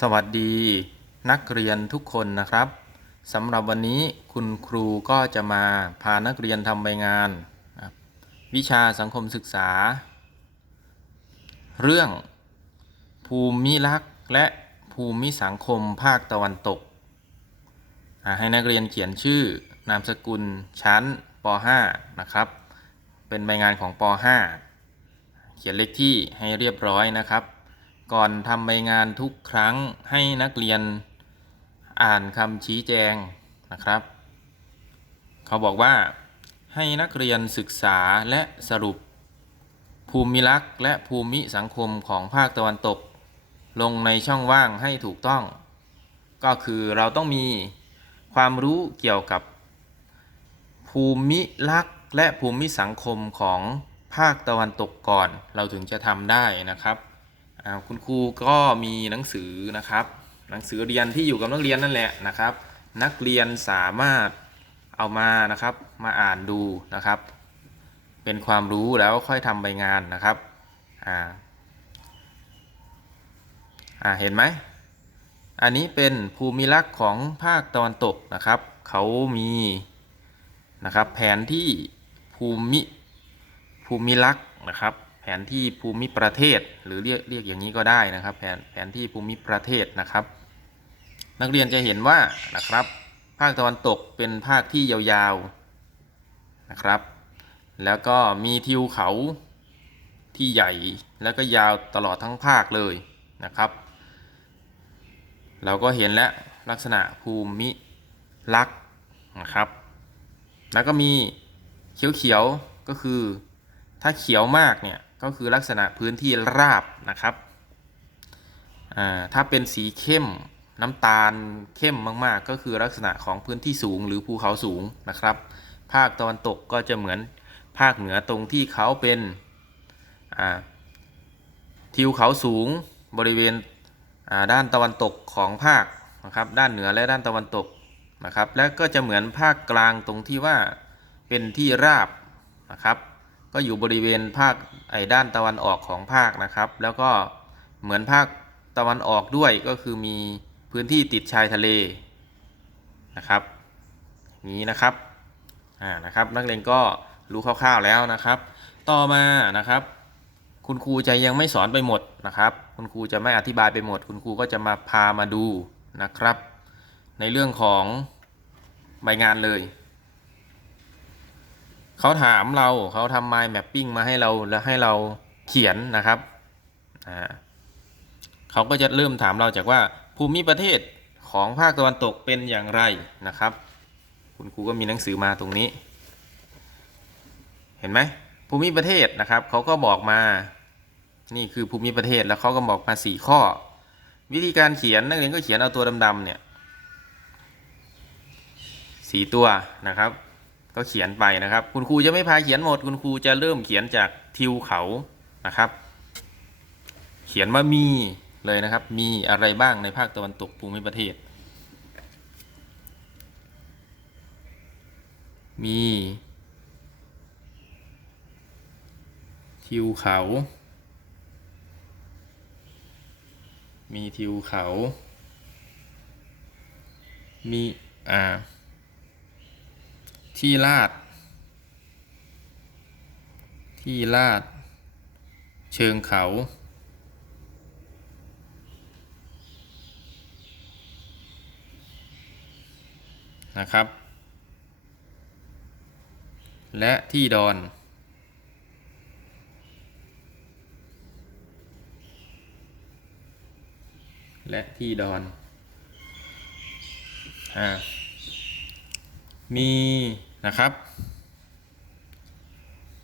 สวัสดีนักเรียนทุกคนนะครับสำหรับวันนี้คุณครูก็จะมาพานักเรียนทำใบงาน วิชาสังคมศึกษา เรื่องภูมิลักษณ์และภูมิสังคมภาคตะวันตก ให้นักเรียนเขียนชื่อนามสกุลชั้นป .5 นะครับ เป็นใบงานของป .5 เขียนเลขที่ให้เรียบร้อยนะครับ ก่อนทำใบงานทุกครั้งให้นักเรียนอ่านคำชี้แจงนะครับ เขาบอกว่าให้นักเรียนศึกษาและสรุป ภูมิลักษณ์และภูมิสังคมของภาคตะวันตก ลงในช่องว่างให้ถูกต้อง ก็คือเราต้องมีความรู้เกี่ยวกับ ภูมิลักษณ์และภูมิสังคมของภาคตะวันตกก่อน เราถึงจะทำได้นะครับ คุณครูก็มีหนังสือนะครับ หนังสือเรียนที่อยู่กับนักเรียนนั่นแหละนะครับ นักเรียนสามารถเอามานะครับมาอ่านดูนะครับ เป็นความรู้แล้วค่อยทำใบงานนะครับอ่าอ่าเห็นไหมอันนี้เป็นภูมิลักษณ์ของภาคตะวันตกนะครับ เขามีนะครับแผนที่ภูมิภูมิลักษณ์นะครับ แผนที่ภูมิประเทศ หรือเรียกเรียกอย่างนี้ก็ได้นะครับ แผนแผนที่ภูมิประเทศนะครับ นักเรียนจะเห็นว่านะครับ ภาคตะวันตกเป็นภาคที่ยาวๆนะครับ แล้วก็มีทิวเขาที่ใหญ่แล้วก็ยาวตลอดทั้งภาคเลยนะครับ เราก็เห็นแล้วลักษณะภูมิลักษณ์นะครับ แล้วก็มีเขียวๆก็คือถ้าเขียวมากเนี่ย ก็คือลักษณะพื้นที่ราบนะครับอ่าถ้าเป็นสีเข้มน้ำตาลเข้มมาก ๆ ก็คือลักษณะของพื้นที่สูงหรือภูเขาสูงนะครับ ภาคตะวันตกก็จะเหมือนภาคเหนือตรงที่เขาเป็นอ่าทิวเขาสูงบริเวณอ่าด้านตะวันตกของภาคนะครับด้านเหนือและด้านตะวันตกนะครับ และก็จะเหมือนภาคกลางตรงที่ว่าเป็นที่ราบนะครับ ก็อยู่บริเวณภาคไอ้ด้านตะวันออกของภาคนะครับ แล้วก็เหมือนภาคตะวันออกด้วยก็คือมีพื้นที่ติดชายทะเลนะครับนี้นะครับอ่านะครับนักเรียนก็รู้คร่าวๆแล้วนะครับ ต่อมานะครับ คุณครูจะยังไม่สอนไปหมดนะครับ คุณครูจะไม่อธิบายไปหมด คุณครูก็จะมาพามาดูนะครับ ในเรื่องของใบงานเลย เขาถามเราเขาทำ mind mapping มาให้เราแล้วให้เราเขียนนะครับอ่าเขาก็จะเริ่มถามเราจากว่าภูมิประเทศของภาคตะวันตกเป็นอย่างไรนะครับ คุณครูก็มีหนังสือมาตรงนี้ เห็นไหมภูมิประเทศนะครับเขาก็บอกมา นี่คือภูมิประเทศแล้วเขาก็บอกมาสี่ข้อ วิธีการเขียนนักเรียนก็เขียนเอาตัวดำๆเนี่ยสีตัวนะครับ ก็เขียนไปนะครับ คุณครูจะไม่พาเขียนหมด คุณครูจะเริ่มเขียนจากทิวเขานะครับ เขียนว่ามีเลยนะครับ มีอะไรบ้างในภาคตะวันตกภูมิประเทศ มี ทิวเขา มีทิวเขา มี อ่า ที่ลาด ที่ลาด เชิงเขา นะครับ และที่ดอนและที่ดอน อ่า มี นะครับ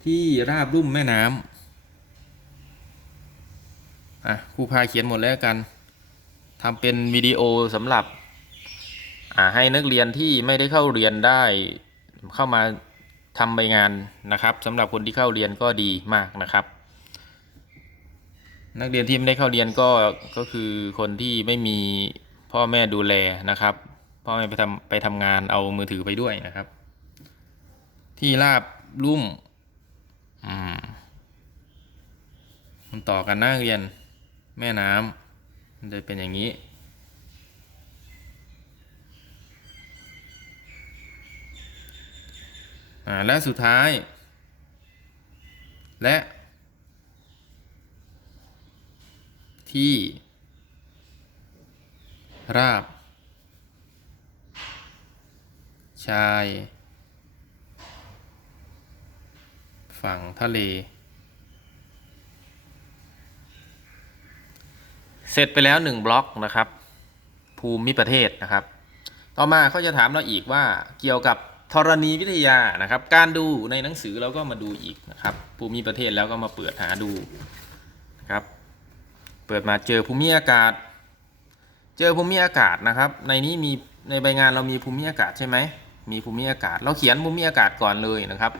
ที่ราบลุ่มแม่น้ำอะครูพาเขียนหมดแล้วกันทำเป็นวิดีโอสำหรับอ่าให้นักเรียนที่ไม่ได้เข้าเรียนได้เข้ามาทำใบงานนะครับสำหรับคนที่เข้าเรียนก็ดีมากนะครับ นักเรียนที่ไม่ได้เข้าเรียนก็ก็คือคนที่ไม่มีพ่อแม่ดูแลนะครับ พ่อแม่ไปทำไปทำงานเอามือถือไปด้วยนะครับ ที่ราบลุ่มอมมันต่อกันหน้าเรียนแม่น้ำมันจะเป็นอย่างนี้ และสุดท้าย และ ที่ ราบ ชาย ฝั่งทะเล เสร็จไปแล้วหนึ่งบล็อกนะครับ ภูมิประเทศนะครับ ต่อมาเขาจะถามเราอีกว่าเกี่ยวกับธรณีวิทยานะครับ การดูในหนังสือเราก็มาดูอีกนะครับ ภูมิประเทศแล้วก็มาเปิดหาดูนะครับ เปิดมาเจอภูมิอากาศ เจอภูมิอากาศนะครับ ในนี้มีในใบงานเรามีภูมิอากาศใช่ไหมมีภูมิอากาศ เราเขียนภูมิอากาศก่อนเลยนะครับ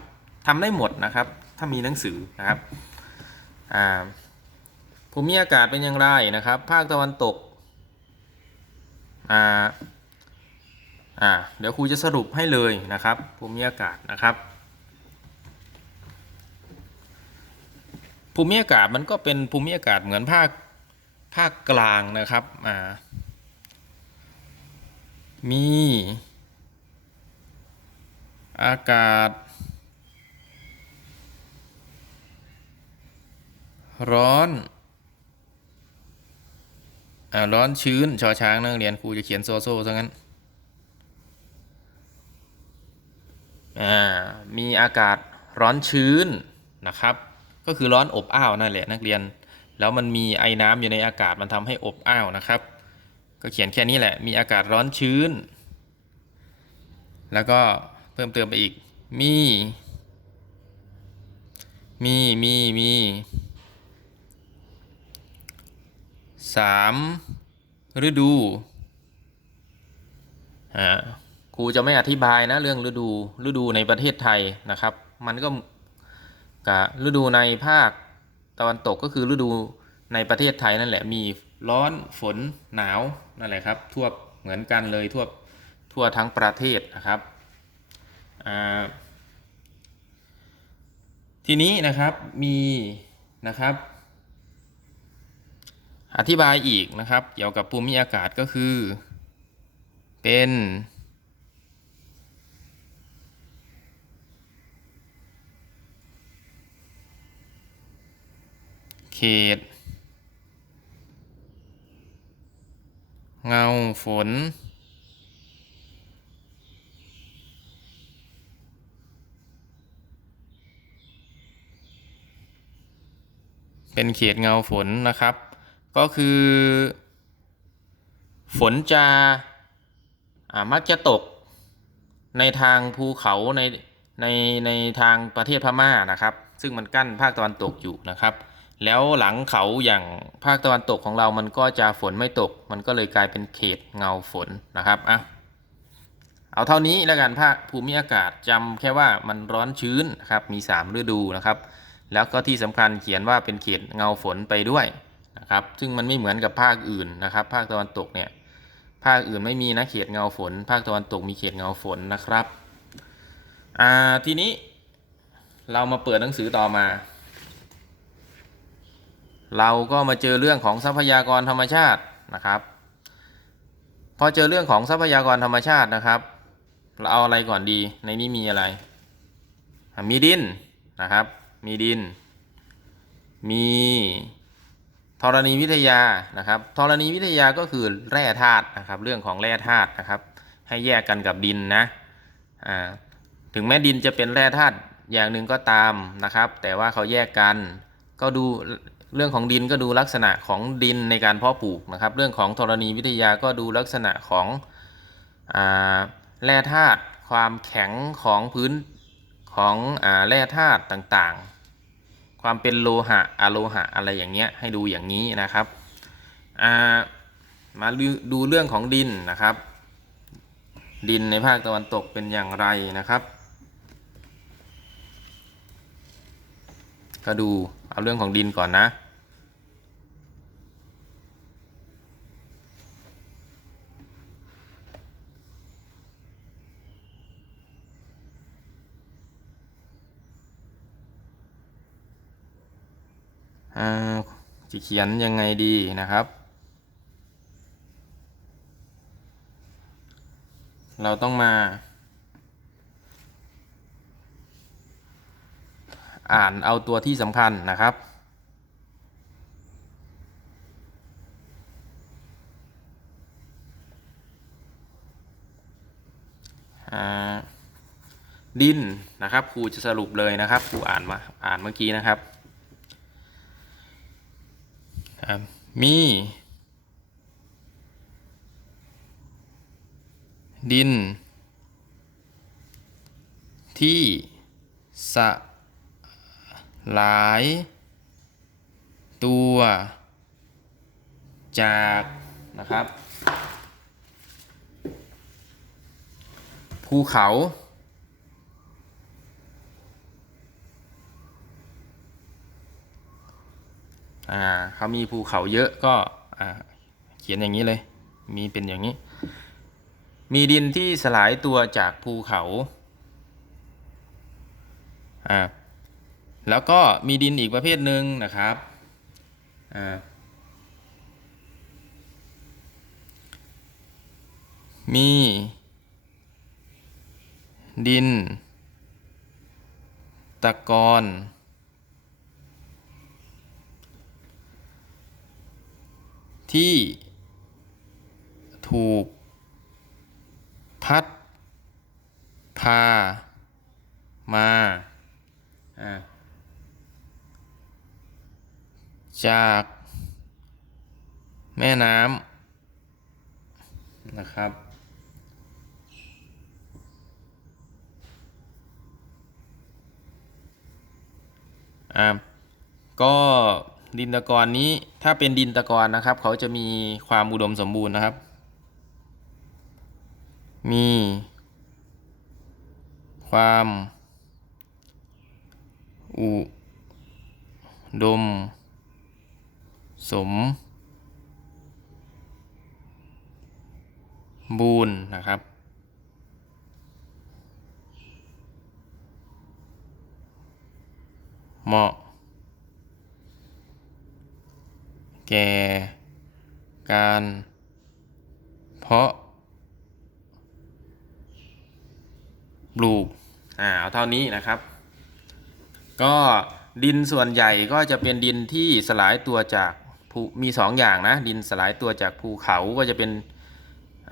ทำได้หมดนะครับ ถ้ามีหนังสือนะครับภูมิอากาศเป็นอย่างไรนะครับ ภาคตะวันตกอ่าอ่าเดี๋ยวครูจะสรุปให้เลยนะครับ ภูมิอากาศนะครับ ภูมิอากาศมันก็เป็นภูมิอากาศเหมือนภาคภาคกลางนะครับอ่ามีอากาศ ร้อนอ่าร้อนชื้นชอช้างนักเรียนครูจะเขียนโซโซซะงั้นอ่ามีอากาศร้อนชื้นนะครับ ก็คือร้อนอบอ้าวนั่นแหละนักเรียน แล้วมันมีไอ้น้ำอยู่ในอากาศมันทำให้อบอ้าวนะครับ ก็เขียนแค่นี้แหละ มีอากาศร้อนชื้น แล้วก็เพิ่มเติมไปอีก มี มี มี มีม สามฤดูอ่ครูจะไม่อธิบายนะเรื่องฤดูฤดูในประเทศไทยนะครับ มันก็กัฤดูในภาคตะวันตกก็คือฤดูในประเทศไทยนั่นแหละมีร้อนฝนหนาวนั่นแหละครับ ทั่วเหมือนกันเลยทั่วทั่วทั้งประเทศนะครับทีนี้นะครับมีนะครับ อธิบายอีกนะครับ เกี่ยวกับภูมิอากาศก็คือ เป็น เขต เงาฝน เป็นเขตเงาฝนนะครับ ก็คือ ฝนจะมักจะตกในทางภูเขาในในในทางประเทศพม่านะครับ ซึ่งมันกั้นภาคตะวันตกอยู่นะครับ แล้วหลังเขาอย่างภาคตะวันตกของเรามันก็จะฝนไม่ตก มันก็เลยกลายเป็นเขตเงาฝนนะครับอะเอาเท่านี้แล้วกันภาคภูมิอากาศจำแค่ว่ามันร้อนชื้นนะครับมี 3 ฤดูนะครับ แล้วก็ที่สำคัญเขียนว่าเป็นเขตเงาฝนไปด้วย นะครับ ซึ่งมันไม่เหมือนกับภาคอื่นนะครับ ภาคตะวันตกเนี่ย ภาคอื่นไม่มีนะเขตเงาฝน ภาคตะวันตกมีเขตเงาฝนนะครับ อ่า ทีนี้เรามาเปิดหนังสือต่อมา เราก็มาเจอเรื่องของทรัพยากรธรรมชาตินะครับ พอเจอเรื่องของทรัพยากรธรรมชาตินะครับ เราเอาอะไรก่อนดี ในนี้มีอะไร มีดินนะครับ มีดิน มี ธรณีวิทยานะครับธรณีวิทยาก็คือแร่ธาตุนะครับ เรื่องของแร่ธาตุนะครับ ให้แยกกันกับดินนะอ่าถึงแม้ดินจะเป็นแร่ธาตุอย่างหนึ่งก็ตามนะครับ แต่ว่าเขาแยกกัน ก็ดูเรื่องของดินก็ดูลักษณะของดินในการเพาะปลูกนะครับ เรื่องของธรณีวิทยาก็ดูลักษณะของแร่ธาตุความแข็งของพื้นของอแร่ธาตุต่างๆ ความเป็นโลหะอะโลหะอะไรอย่างเงี้ยให้ดูอย่างนี้นะครับมาดูเรื่องของดินนะครับ ดินในภาคตะวันตกเป็นอย่างไรนะครับ ก็ดูเอาเรื่องของดินก่อนนะ จะเขียนยังไงดีนะครับ เราต้องมา อ่านเอาตัวที่สำคัญนะครับดินนะครับครูจะสรุปเลยนะครับครูอ่านมาอ่านเมื่อกี้นะครับ มี ดิน ที่สลาย ตัว จากนะครับ ภูเขา อ่าเขามีภูเขาเยอะก็อ่าเขียนอย่างนี้เลย มีเป็นอย่างนี้ มีดินที่สลายตัวจากภูเขาอ่าแล้วก็มีดินอีกประเภทหนึ่งนะครับอ่ามี ดิน ตะกอน ที่ถูก พัด พา มาจาก แม่น้ำนะครับ อ่าก็ ดินตะกอนนี้ถ้าเป็นดินตะกอนนะครับ เขาจะมีความอุดมสมบูรณ์นะครับ มี ความอุดม สม บูรณ์นะครับเหมาะ แก่ การ เพาะ ปลูก อ่า เอาเท่านี้นะครับ ก็ดินส่วนใหญ่ก็จะเป็นดินที่สลายตัวจากภูมีสองอย่างนะ ดินสลายตัวจากภูเขาก็จะเป็น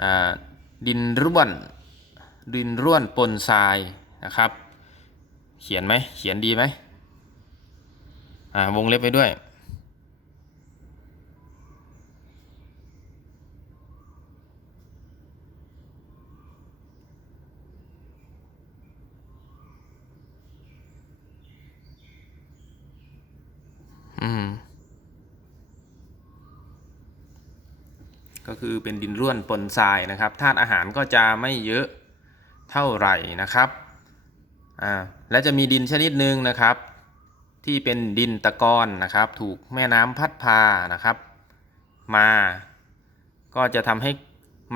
อ่าดินร่วน ดินร่วนปนทรายนะครับ เขียนไหมเขียนดีไหมอ่าวงเล็บไปด้วย ก็คือเป็นดินร่วนปนทรายนะครับธาตุอาหารก็จะไม่เยอะเท่าไหร่นะครับอ่าและจะมีดินชนิดหนึ่งนะครับ ที่เป็นดินตะกอนนะครับ ถูกแม่น้ำพัดพานะครับ มา ก็จะทำให้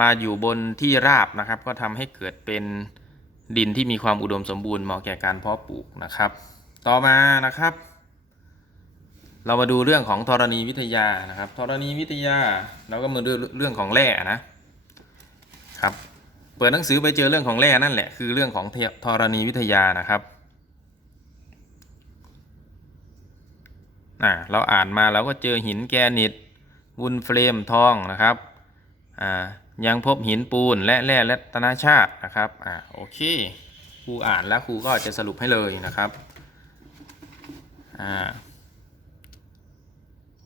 มาอยู่บนที่ราบนะครับ ก็ทำให้เกิดเป็นดินที่มีความอุดมสมบูรณ์เหมาะแก่การเพาะปลูกนะครับ ต่อมานะครับ เรามาดูเรื่องของธรณีวิทยานะครับธรณีวิทยาเราก็มาดูเรื่องของแร่นะครับเปิดหนังสือไปเจอเรื่องของแร่นั่นแหละคือเรื่องของธรณีวิทยานะครับอ่าเราอ่านมาเราก็เจอหินแกรนิตวุนเฟรมทองนะครับอ่ายังพบหินปูนและแร่รัตนชาตินะครับอ่าโอเคครูอ่านแล้วครูก็จะสรุปให้เลยนะครับอ่า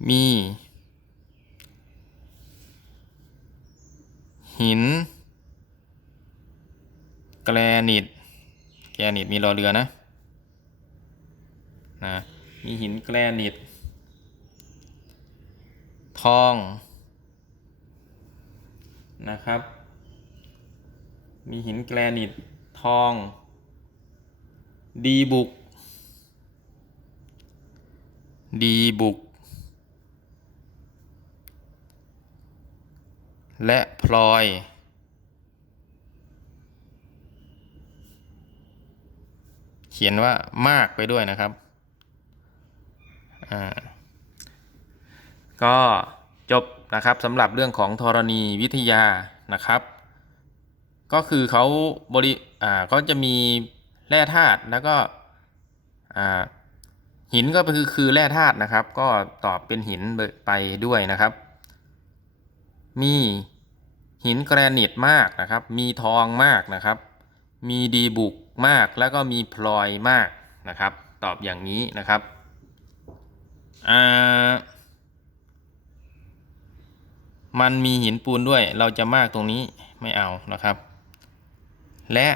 มี หิน แกรนิต แกรนิตมีรอเรือนะนะ มีหินแกรนิต ทอง นะครับ มีหินแกรนิต ทอง ดีบุก ดีบุก และพลอย เขียนว่ามากไปด้วยนะครับ ก็จบนะครับสำหรับเรื่องของธรณีวิทยานะครับ ก็คือเขาบริอ่าก็จะมีแร่ธาตุแล้วก็อ่าหินก็คือคือแร่ธาตุนะครับ ก็ตอบเป็นหินไปด้วยนะครับ มีหินแกรนิตมากนะครับ มีทองมากนะครับ มีดีบุกมากแล้วก็มีพลอยมากนะครับ ตอบอย่างนี้นะครับอ่ามันมีหินปูนด้วย เราจะมากตรงนี้ไม่เอานะครับ และ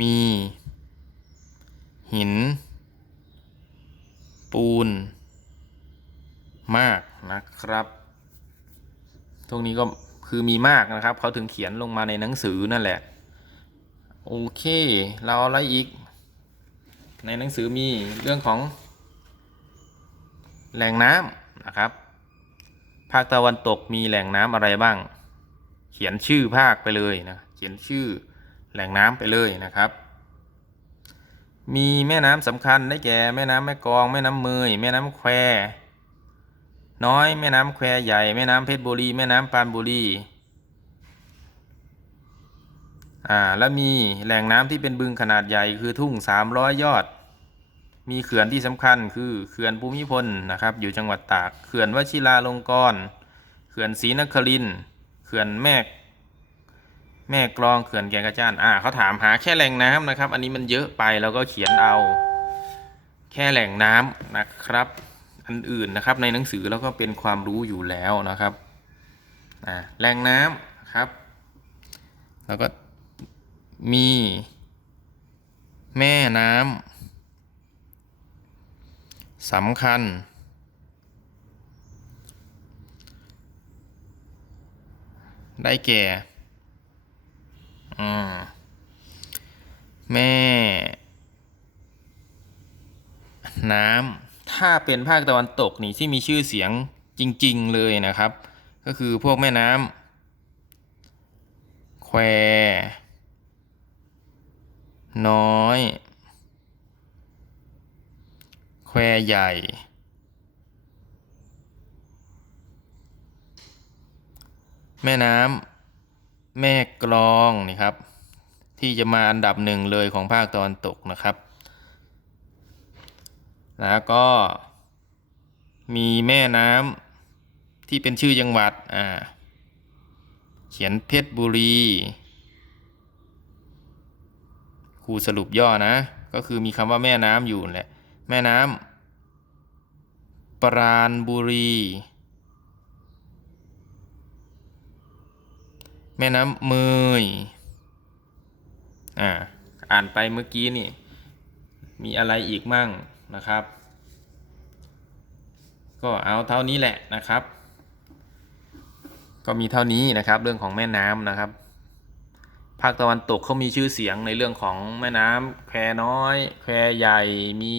มีหินปูน มากนะครับตรงนี้ก็คือมีมากนะครับเขาถึงเขียนลงมาในหนังสือนั่นแหละ โอเค เราอะไรอีก ในหนังสือมีเรื่องของ แหล่งน้ำนะครับ ภาคตะวันตกมีแหล่งน้ำอะไรบ้าง เขียนชื่อภาคไปเลยนะเขียนชื่อแหล่งน้ำไปเลยนะครับ มีแม่น้ำสำคัญได้แก่แม่น้ำแม่กอง แม่น้ำเมยแม่น้ำแคว น้อย แม่น้ำแควใหญ่ แม่น้ำเพชรบุรี แม่น้ำปรานบุรี อ่า แล้วมีแหล่งน้ำที่เป็นบึงขนาดใหญ่คือทุ่ง 300 ยอด มีเขื่อนที่สำคัญคือเขื่อนภูมิพลนะครับ อยู่จังหวัดตาก เขื่อนวชิราลงกรณ์ เขื่อนศรีนคริน เขื่อนแม่แม่กลองเขื่อนแก่งกระจานอ่าเขาถามหาแค่แหล่งน้ำนะครับ อันนี้มันเยอะไปเราก็เขียนเอา แค่แหล่งน้ำนะครับ อันอื่นนะครับในหนังสือเราก็เป็นความรู้อยู่แล้วนะครับแหล่งน้ำครับ แล้วก็มี แม่น้ำสำคัญ ได้แก่อืมแม่ น้ำ ถ้าเป็นภาคตะวันตกนี่ที่มีชื่อเสียงจริง ๆ เลยนะครับ ก็คือพวกแม่น้ำแควน้อย แควใหญ่ แม่น้ำแม่กลองนี่ครับ ที่จะมาอันดับหนึ่งเลยของภาคตะวันตกนะครับ แล้วก็มีแม่น้ำที่เป็นชื่อจังหวัดอ่าเขียนเพชรบุรีครูสรุปย่อนะ ก็คือมีคำว่าแม่น้ำอยู่แหละแม่น้ำปราณบุรี แม่น้ำเมยอ่าอ่านไปเมื่อกี้นี่ มีอะไรอีกมั่ง นะครับ ก็เอาเท่านี้แหละนะครับ ก็มีเท่านี้นะครับเรื่องของแม่น้ำนะครับ ภาคตะวันตกเขามีชื่อเสียงในเรื่องของแม่น้ำแควน้อย แควใหญ่มี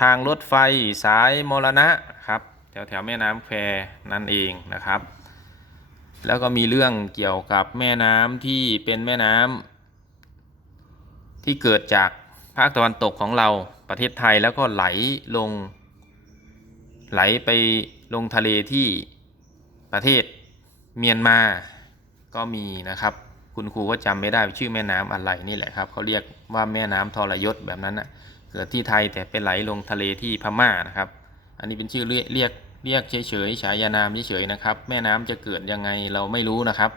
ทางรถไฟสายมรณะครับแถวแถวแม่น้ำแควนั่นเองนะครับ แล้วก็มีเรื่องเกี่ยวกับแม่น้ำที่เป็นแม่น้ำที่เกิดจากภาคตะวันตกของเรา ประเทศไทยแล้วก็ไหลลง ไหลไปลงทะเลที่ประเทศเมียนมาก็มีนะครับ คุณครูก็จำไม่ได้ชื่อแม่น้ำอะไรนี่แหละครับเขาเรียกว่าแม่น้ำทรยศแบบนั้นนะเกิดที่ไทยแต่ไปไหลลงทะเลที่พม่านะครับ อันนี้เป็นชื่อเรียกเรียกเรียกเฉยๆฉายานามเฉยๆนะครับ แม่น้ำจะเกิดยังไงเราไม่รู้นะครับ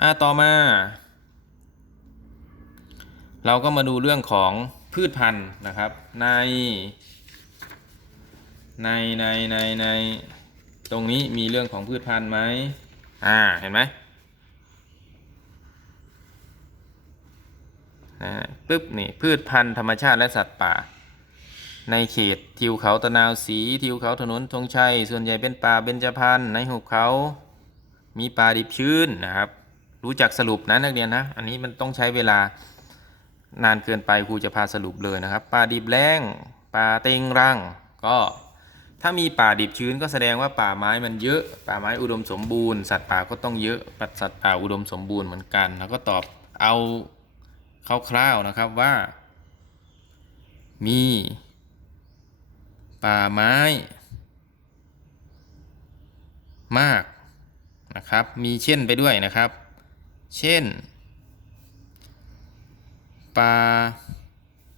อ่าต่อมา เราก็มาดูเรื่องของ พืชพันธุ์นะครับ ในในในในในตรงนี้มีเรื่องของพืชพันธุ์ไหมอ่าเห็นไหมนะปึ๊บนี่พืชพันธุ์ธรรมชาติและสัตว์ป่า ในเขตทิวเขาตะนาวสีทิวเขาถนนธงชัย ส่วนใหญ่เป็นป่าเบญจพรรณในหุบเขามีป่าดิบชื้นนะครับ รู้จักสรุปนะนักเรียนนะ อันนี้มันต้องใช้เวลา นานเกินไปครูจะพาสรุปเลยนะครับป่าดิบแล้งป่าเต็งรังก็ถ้ามีป่าดิบชื้นก็แสดงว่าป่าไม้มันเยอะ ป่าไม้อุดมสมบูรณ์ สัตว์ป่าก็ต้องเยอะสัตว์ป่าอุดมสมบูรณ์เหมือนกัน แล้วก็ตอบเอาคร่าวๆนะครับว่า มี ป่าไม้ มากนะครับ มีเช่นไปด้วยนะครับ เช่น 吧。